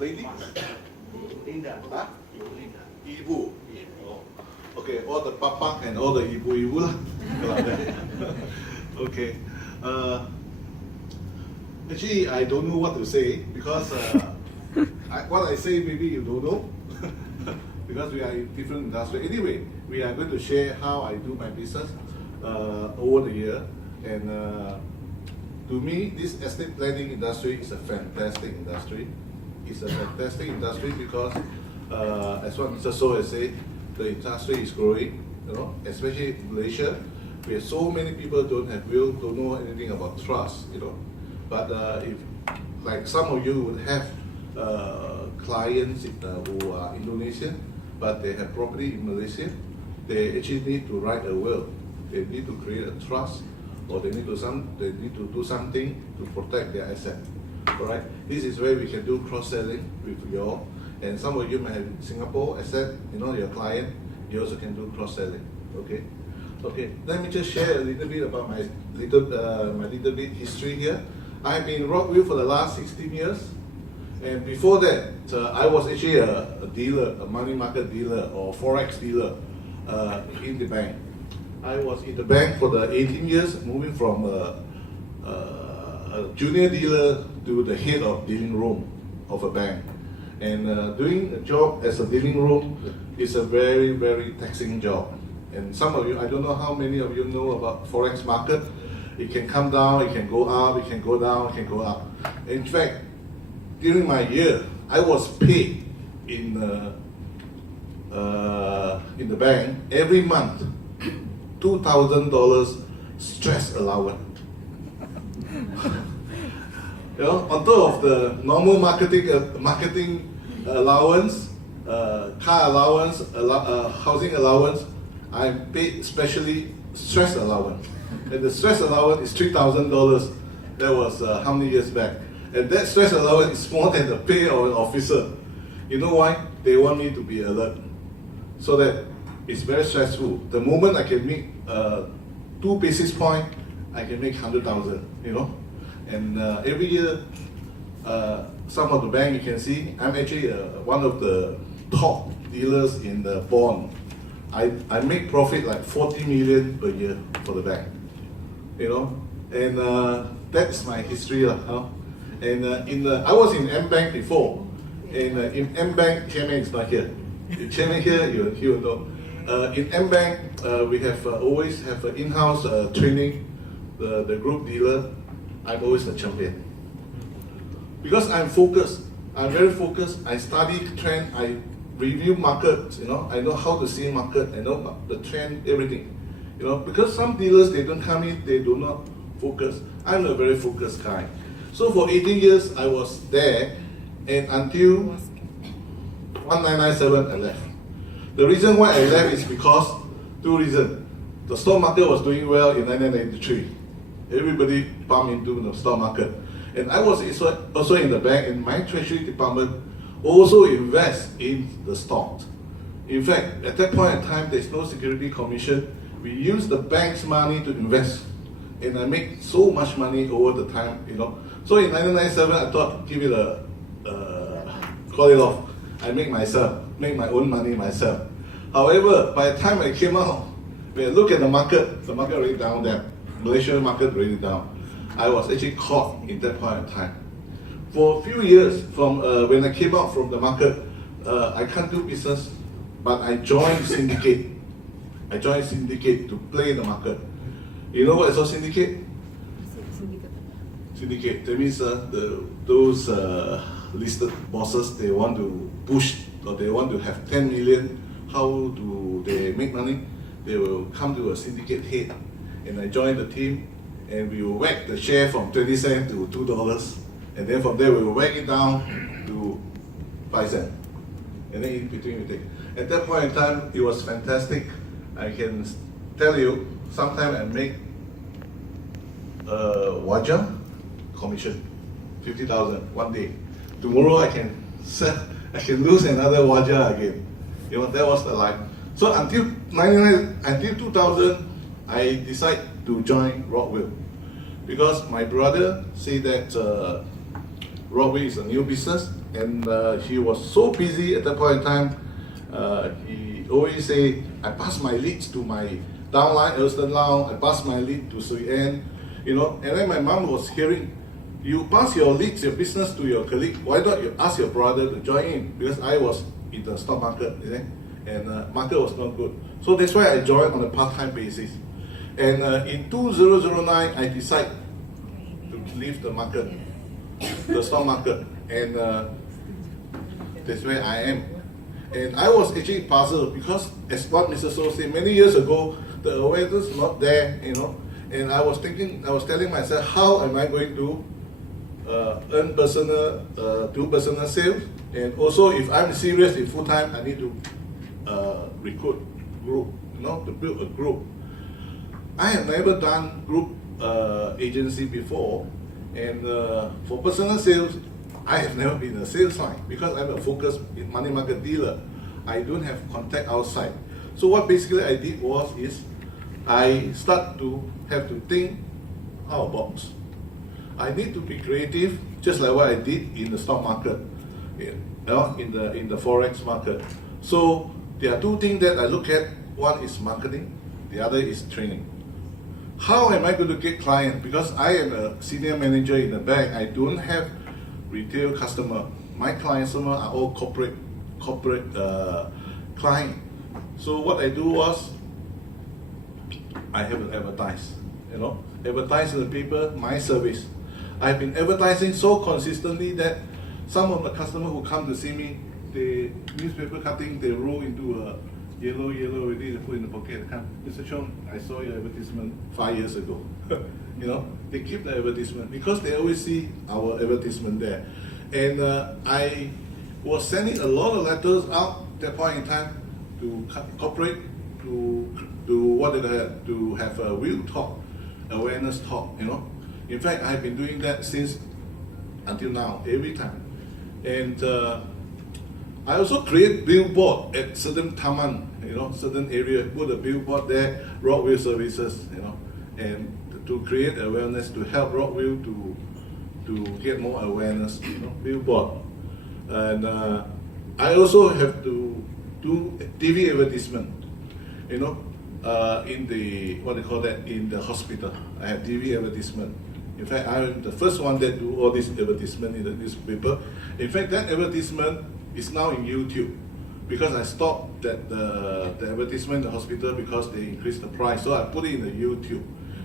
lady? Linda. Huh? Linda. Ibu. Oh. Okay, all the papa and all the ibu lah. Okay. Actually, I don't know what to say because what I say maybe you don't know because we are in different industry. Anyway, we are going to share how I do my business over the year, and to me, this estate planning industry is a fantastic industry. It's a fantastic industry because, as what Mr. So has said, the industry is growing. You know, especially in Malaysia, where so many people don't have will, don't know anything about trust. You know, but if like some of you would have clients who are Indonesian, but they have property in Malaysia, they actually need to write a will. They need to create a trust, or they need to do something to protect their asset. Alright, this is where we can do cross-selling with you all. And some of you may have Singapore asset, you know, your client, you also can do cross-selling. Okay. Okay, let me just share a little bit about my little bit history here. I've been in Rockwills for the last 16 years. And before that, I was actually a dealer, a money market dealer or forex dealer in the bank. I was in the bank for the 18 years, moving from a junior dealer to the head of dealing room of a bank. And doing a job as a dealing room is a very, very taxing job. And some of you, I don't know how many of you know about forex market. It can come down, it can go up, it can go down, it can go up. In fact, during my year, I was paid in the bank every month $2,000 stress allowance. You know, on top of the normal marketing allowance, car allowance, housing allowance, I paid specially stress allowance. And the stress allowance is $3,000. That was how many years back? And that stress allowance is more than the pay of an officer. You know why? They want me to be alert. So that it's very stressful. The moment I can make 2 basis points, I can make 100,000, you know? And every year, some of the bank you can see, I'm actually one of the top dealers in the bond. I make profit like 40 million per year for the bank, you know? And that's my history. Huh? And I was in M Bank before, and in M Bank, Chairman is not here. If Chairman here, he will know. In M Bank, we have always have an in-house training, the group dealer. I'm always the champion. Because I'm focused, I'm very focused, I study trend, I review markets, you know, I know how to see market, I know the trend, everything. You know, because some dealers, they don't come in, they do not focus. I'm a very focused guy. So for 18 years, I was there, and until 1997, I left. The reason why I left is because 2 reasons. The stock market was doing well in 1993. Everybody pumped into the stock market. And I was also in the bank, and my treasury department also invest in the stocks. In fact, at that point in time, there's no security commission. We use the bank's money to invest. And I make so much money over the time, you know. So in 1997, I thought, give it call it off. I make my own money myself. However, by the time I came out, when I look at the market already down there. Malaysian market already down. I was actually caught in that point in time. For a few years, from when I came out from the market, I can't do business, but I joined syndicate. I joined syndicate to play the market. You know what is a syndicate? Syndicate. That means those listed bosses, they want to push, or they want to have 10 million. How do they make money? They will come to a syndicate head, and I joined the team, and we will whack the share from 20 cents to $2, and then from there we will whack it down to 5 cents, and then in between we take. At that point in time, it was fantastic. I can tell you, sometimes I make wajah commission, 50,000 one day. Tomorrow I can lose another wajah again. You know, that was the life. So until 2000, I decided to join Rockwills because my brother said that Rockwills is a new business, and he was so busy at that point in time. He always say, I pass my leads to my downline, Elston Lau, I pass my lead to Sui Ann, you know, and then my mom was hearing, you pass your leads, your business to your colleague, why don't you ask your brother to join in? Because I was in the stock market, you see, and market was not good. So that's why I joined on a part-time basis. And in 2009, I decided to leave the market, the stock market, and that's where I am. And I was actually puzzled because, as what Mr. So said, many years ago, the awareness was not there, you know. And I was thinking, I was telling myself, how am I going to earn personal, do personal sales? And also, if I'm serious in full time, I need to recruit group, you know, to build a group. I have never done group agency before, and for personal sales, I have never been a sales line because I'm a focused money market dealer. I don't have contact outside. So what basically I did is I start to have to think out of the box. I need to be creative, just like what I did in the stock market, in the forex market. So there are two things that I look at. One is marketing, the other is training. How am I going to get clients? Because I am a senior manager in the bank, I don't have retail customer. My clients are all corporate client. So what I do was, I have to advertise, you know, advertise in the paper, my service. I've been advertising so consistently that some of the customers who come to see me, the newspaper cutting, they roll into a yellow already, they put in the pocket. Come, Mr. Chong, I saw your advertisement 5 years ago. You know, they keep the advertisement because they always see our advertisement there. And I was sending a lot of letters out at that point in time to corporate, to have a real talk, awareness talk, you know. In fact, I've been doing that since until now, every time. And I also create billboard at certain taman, you know, certain area, put a billboard there, Rockwills services, you know, and to create awareness, to help Rockwills to get more awareness, you know, billboard. And I also have to do TV advertisement, you know, in the, what they call that, in the hospital. I have TV advertisement. In fact, I'm the first one that do all this advertisement in the newspaper. In fact, that advertisement is now in YouTube because I stopped the advertisement in the hospital because they increased the price. So I put it in the YouTube.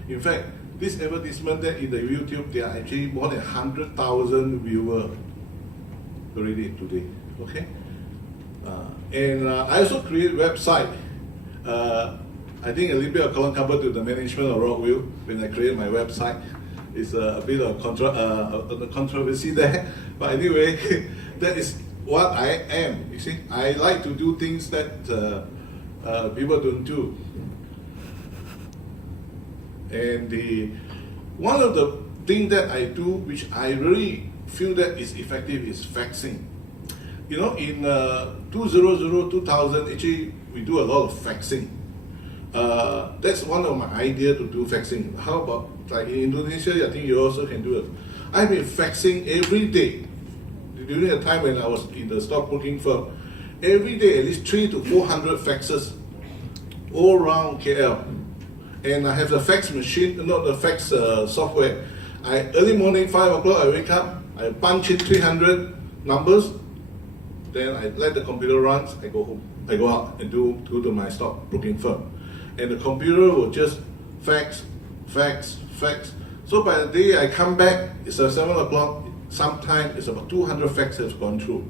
In fact, this advertisement that in the YouTube, there are actually more than 100,000 viewers already today. Okay, and I also create website. I think a little bit of cover to the management of Rockwills when I create my website. It's a bit of controversy there, but anyway, that is what I am. You see, I like to do things that people don't do. And one of the things that I do, which I really feel that is effective, is faxing. You know, in 2000, actually, we do a lot of faxing. That's one of my ideas to do faxing. How about, like in Indonesia, I think you also can do it. I've been faxing every day. During the time when I was in the stockbroking firm, every day at least 300 to 400 faxes all around KL. And I have the fax machine, not the fax software. Early morning, 5 o'clock, I wake up, I punch in 300 numbers, then I let the computer run, I go home. I go out and go to my stockbroking firm. And the computer will just fax. So by the day I come back, it's 7 o'clock, sometimes it's about 200 faxes have gone through.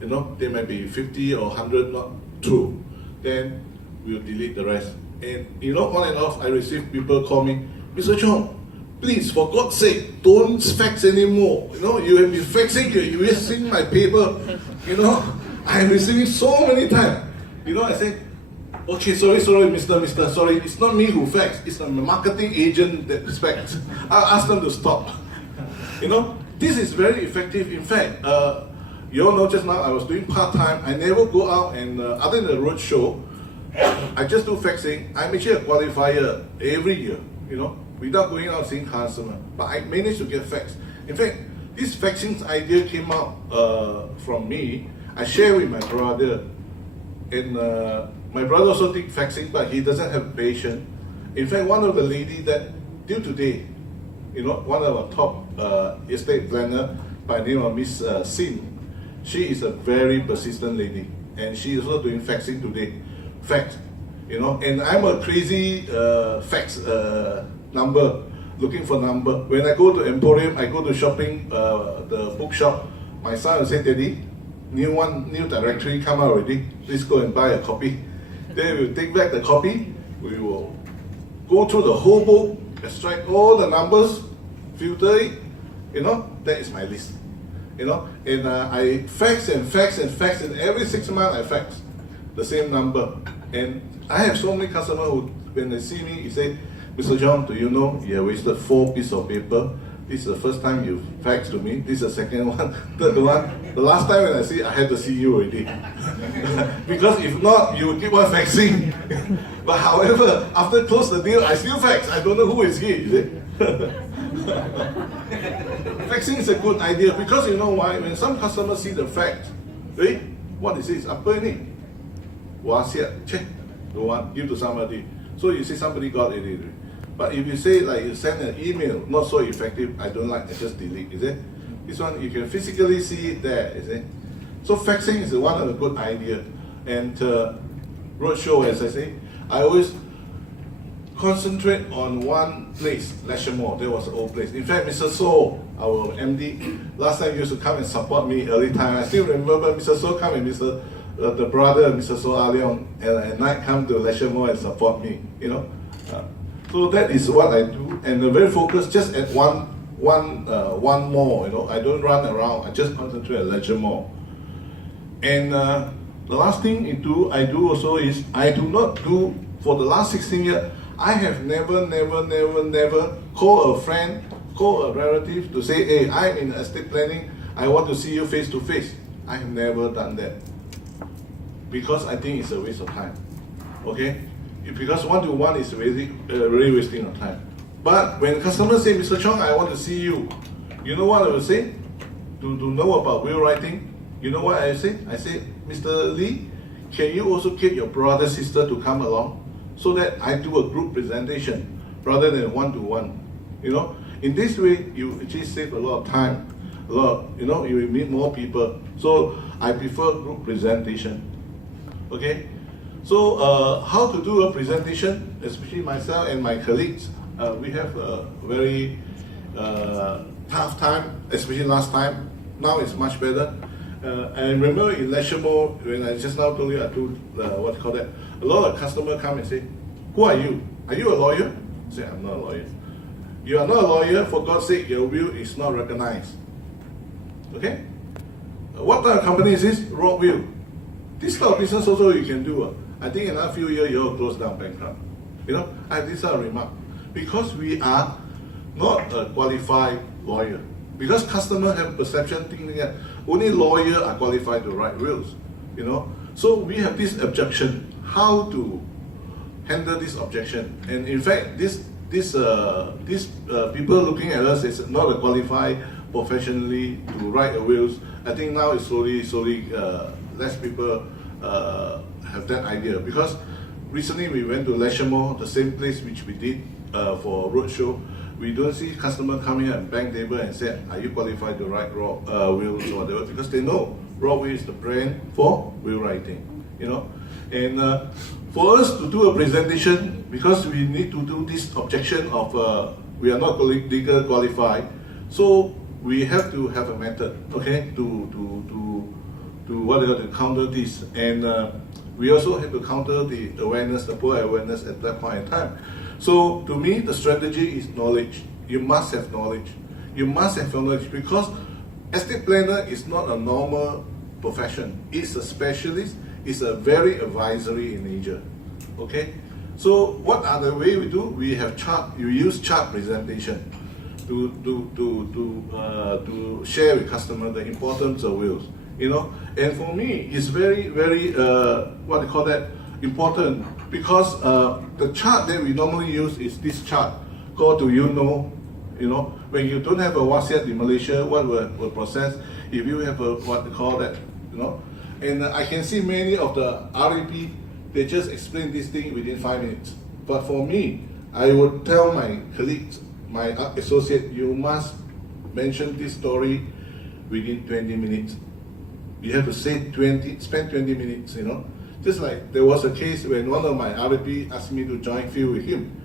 You know, there might be 50 or 100 not through. Then we'll delete the rest. And you know, on and off, I receive people call me, Mr. Chong, please, for God's sake, don't fax anymore. You know, you have been faxing, you're wasting my paper. You know, I'm receiving so many times. You know, I say, okay, sorry, Mr. Sorry, it's not me who fax, it's the marketing agent that fax. I'll ask them to stop. You know, this is very effective. In fact, you all know just now I was doing part-time. I never go out and, other than the road show, I just do faxing. I'm actually a qualifier every year, you know, without going out seeing customer. But I managed to get fax. In fact, this faxing idea came out from me. I share with my brother, and my brother also did faxing, but he doesn't have patience. In fact, one of the lady that till today, one of our top estate planner by the name of Miss Sin, she is a very persistent lady, and she is also doing faxing today. Fax, and I'm a crazy fax number, looking for number. When I go to Emporium, I go to shopping, the bookshop, my son will say, Daddy, new directory come out already, please go and buy a copy. Then we'll take back the copy, we will go through the whole book, extract all the numbers, filter it, that is my list. And I fax and fax and fax, and every 6 months I fax the same number. And I have so many customers who, when they see me, they say, Mr. John, do you know you have wasted 4 pieces of paper? This is the first time you faxed to me. This is the second one, third one. The last time when I see, I had to see you already. Because if not, you would keep on faxing. But however, after close the deal, I still fax. I don't know who is he. Is it? Faxing is a good idea because you know why? When some customers see the fax, what is this? Apa ini? Check. Don't want, give to somebody. So you say somebody got it. But if you say like you send an email, not so effective, I don't like, I just delete, is it? This one, you can physically see it there, is it? So faxing is one of the good ideas. And roadshow, as I say, I always concentrate on one place, Leisure Mall. That was the old place. In fact, Mr. So, our MD, last time used to come and support me early time. I still remember Mr. So come and the brother, Mr. So Ah Leong, and at night come to Leisure Mall and support me, So that is what I do, and very focused just at one mall, I don't run around, I just concentrate at Leisure Mall. And the last thing I do also is, I do not do, for the last 16 years, I have never call a friend, call a relative to say, hey, I'm in estate planning, I want to see you face to face. I have never done that. Because I think it's a waste of time. Okay? Because one-to-one is really wasting of time. But when customers say, Mr. Chong, I want to see you, you know what I will say? To know about will writing, you know what I say? I say, Mr. Lee, can you also get your brother, sister to come along? So that I do a group presentation rather than one-to-one. In this way, you actually save a lot of time. You will meet more people. So I prefer group presentation. Okay? So how to do a presentation, especially myself and my colleagues, we have a very tough time, especially last time. Now it's much better. I remember in Leisure Mall, when I just now told you, a lot of customers come and say, who are you? Are you a lawyer? I say, I'm not a lawyer. You are not a lawyer, for God's sake, your will is not recognized. Okay? What kind of company is this? Rockwills. This kind of business also you can do. I think in a few years you'll close down bankrupt. These are remarks. Because we are not a qualified lawyer. Because customers have perception thinking that only lawyers are qualified to write wills. So we have this objection. How to handle this objection? And in fact, these people looking at us is not a qualified professionally to write a wills. I think now it's slowly less people have that idea, because recently we went to Leisure Mall, the same place which we did for roadshow. We don't see customers coming at bank table and say, are you qualified to write wills or whatever, because they know Rockwills is the brand for will writing, And for us to do a presentation, because we need to do this objection of we are not legal qualified, so we have to have a method, okay, to counter this, and we also have to counter the awareness, the poor awareness at that point in time. So to me, the strategy is knowledge. You must have knowledge. You must have knowledge, because estate planner is not a normal profession. It's a specialist. It's a very advisory in nature. Okay. So what are the way we do? We have chart. You use chart presentation to share with customer the importance of wills. And for me, it's very important, because the chart that we normally use is this chart called "Do You Know?" You know, when you don't have a wasiat in Malaysia, what will process? If you have a what they call that, you know, and I can see many of the RAP, they just explain this thing within 5 minutes. But for me, I would tell my colleagues, my associate, you must mention this story within 20 minutes. You have to spend 20 minutes, you know. Just like there was a case when one of my RP asked me to join field with him.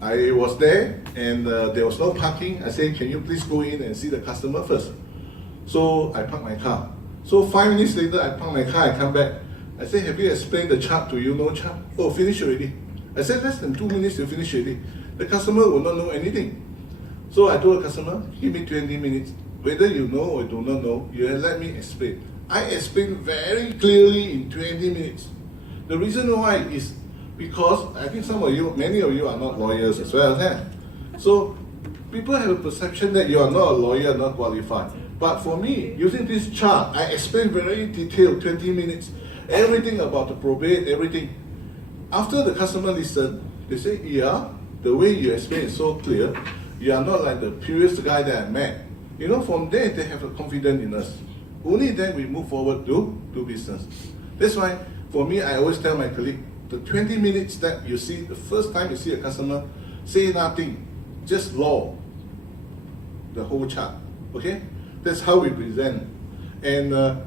I was there and there was no parking. I said, can you please go in and see the customer first? So I parked my car. So 5 minutes later, I parked my car, I come back. I said, have you explained the chart to you? No chart. Oh, finish already. I said, less than 2 minutes to finish already. The customer will not know anything. So I told the customer, give me 20 minutes. Whether you know or do not know, you let me explain. I explained very clearly in 20 minutes. The reason why is because I think some of you, many of you are not lawyers as well. So people have a perception that you are not a lawyer, not qualified. But for me, using this chart, I explained very detailed, 20 minutes, everything about the probate, everything. After the customer listened, they say, yeah, the way you explain is so clear. You are not like the previous guy that I met. You know, from there, they have a confidence in us. Only then we move forward to do business. That's why, for me, I always tell my colleague, the 20 minutes that you see, the first time you see a customer, say nothing, just law the whole chart, okay? That's how we present. And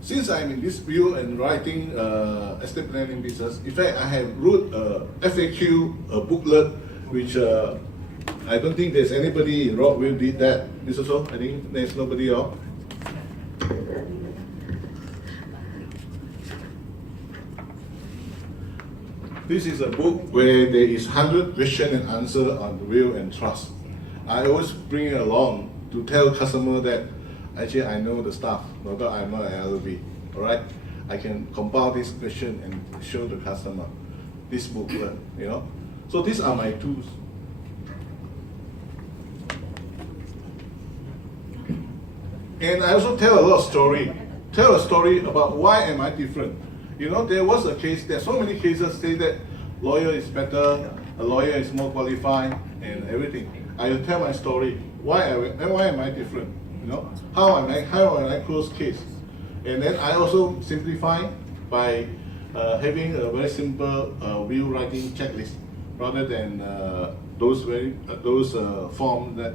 since I'm in this field and writing estate planning business, in fact, I have wrote a FAQ, a booklet, which I don't think there's anybody in Rockwills did that. Mr. So, I think there's nobody else. This is a book where there is 100 question and answer on will and trust. I always bring it along to tell customer that actually I know the stuff, although I'm not an LLB. All right, I can compile this question and show the customer this booklet. You know, so these are my tools. And I also tell a lot of story. Tell a story about why am I different. You know, there was a case, there are so many cases say that lawyer is better, a lawyer is more qualified, and everything. I will tell my story. Why am I different? You know, how am I close case? And then I also simplify by having a very simple will writing checklist rather than those forms that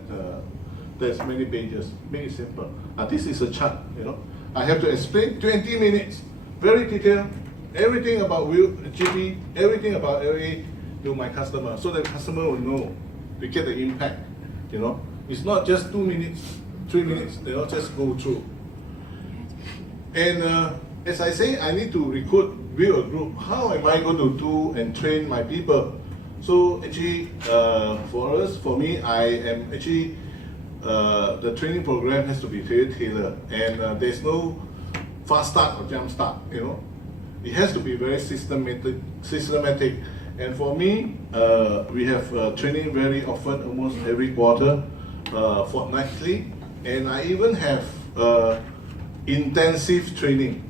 there's many pages. Make it simple. This is a chart. You know, I have to explain 20 minutes. Very detailed, everything about will, GP, everything about LA to my customer, so the customer will know, to get the impact. You know, it's not just 2 minutes, 3 minutes. They don't just go through. And as I say, I need to recruit, build a group. How am I going to do and train my people? So actually, for me, I am actually the training program has to be very tailored, and there's no fast start or jump start, you know. It has to be very systematic. And for me, we have training very often, almost every quarter, fortnightly. And I even have intensive training,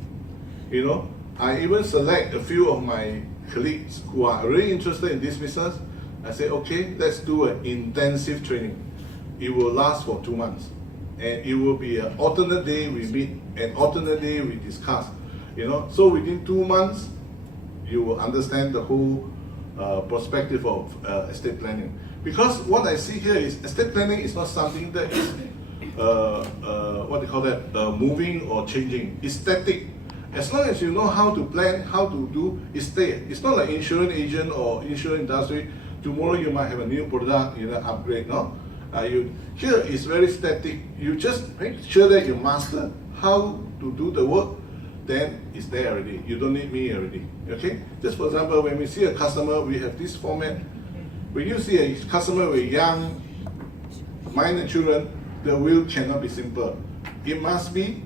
you know. I even select a few of my colleagues who are really interested in this business. I say, okay, let's do an intensive training. It will last for 2 months. And it will be an alternate day we meet, and alternate day we discuss. You know, so within 2 months, you will understand the whole perspective of estate planning. Because what I see here is estate planning is not something that is what they call that moving or changing. It's static. As long as you know how to plan, how to do, it stays. It's not like insurance agent or insurance industry. Tomorrow you might have a new product, you know, upgrade. No. Here is very static. You just make sure that you master how to do the work, then it's there already. You don't need me already. Okay? Just for example, when we see a customer, we have this format. When you see a customer with young, minor children, the will cannot be simple. It must be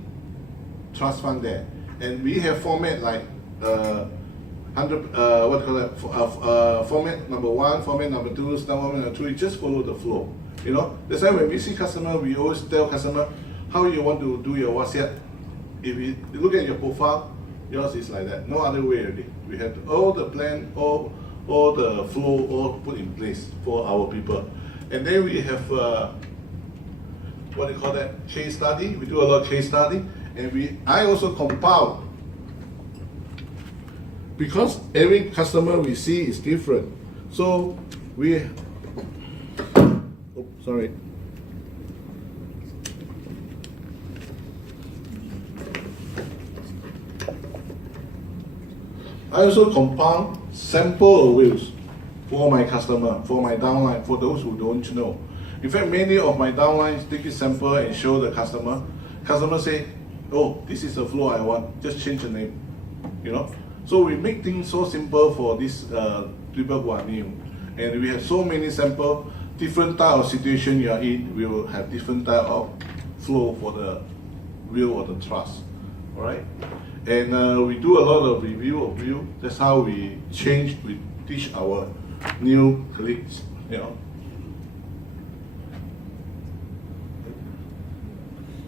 trust fund there. And we have format like format number 1, format number 2, format number 3. Just follow the flow. You know, that's why when we see customer, we always tell customer how you want to do your wasiat. If you look at your profile, yours is like that. No other way already. We have all the plan, all the flow, all put in place for our people. And then we have what do you call that? Case study. We do a lot of case study, and I also compile, because every customer we see is different. So sorry. I also compile sample of wheels for my customer, for my downline, for those who don't know. In fact, many of my downlines take a sample and show the customer. Customer say, "Oh, this is the flow I want. Just change the name." You know. So we make things so simple for this people who are new, and we have so many sample, different type of situation you are in. We will have different type of flow for the wheel or the truss. All right. And we do a lot of review of wheel. That's how we teach our new colleagues, you know.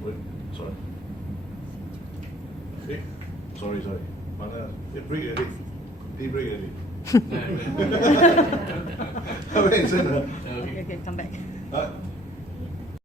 Wait, sorry. Okay, sorry. Mana? Break already. He break already. Okay, Okay, come back.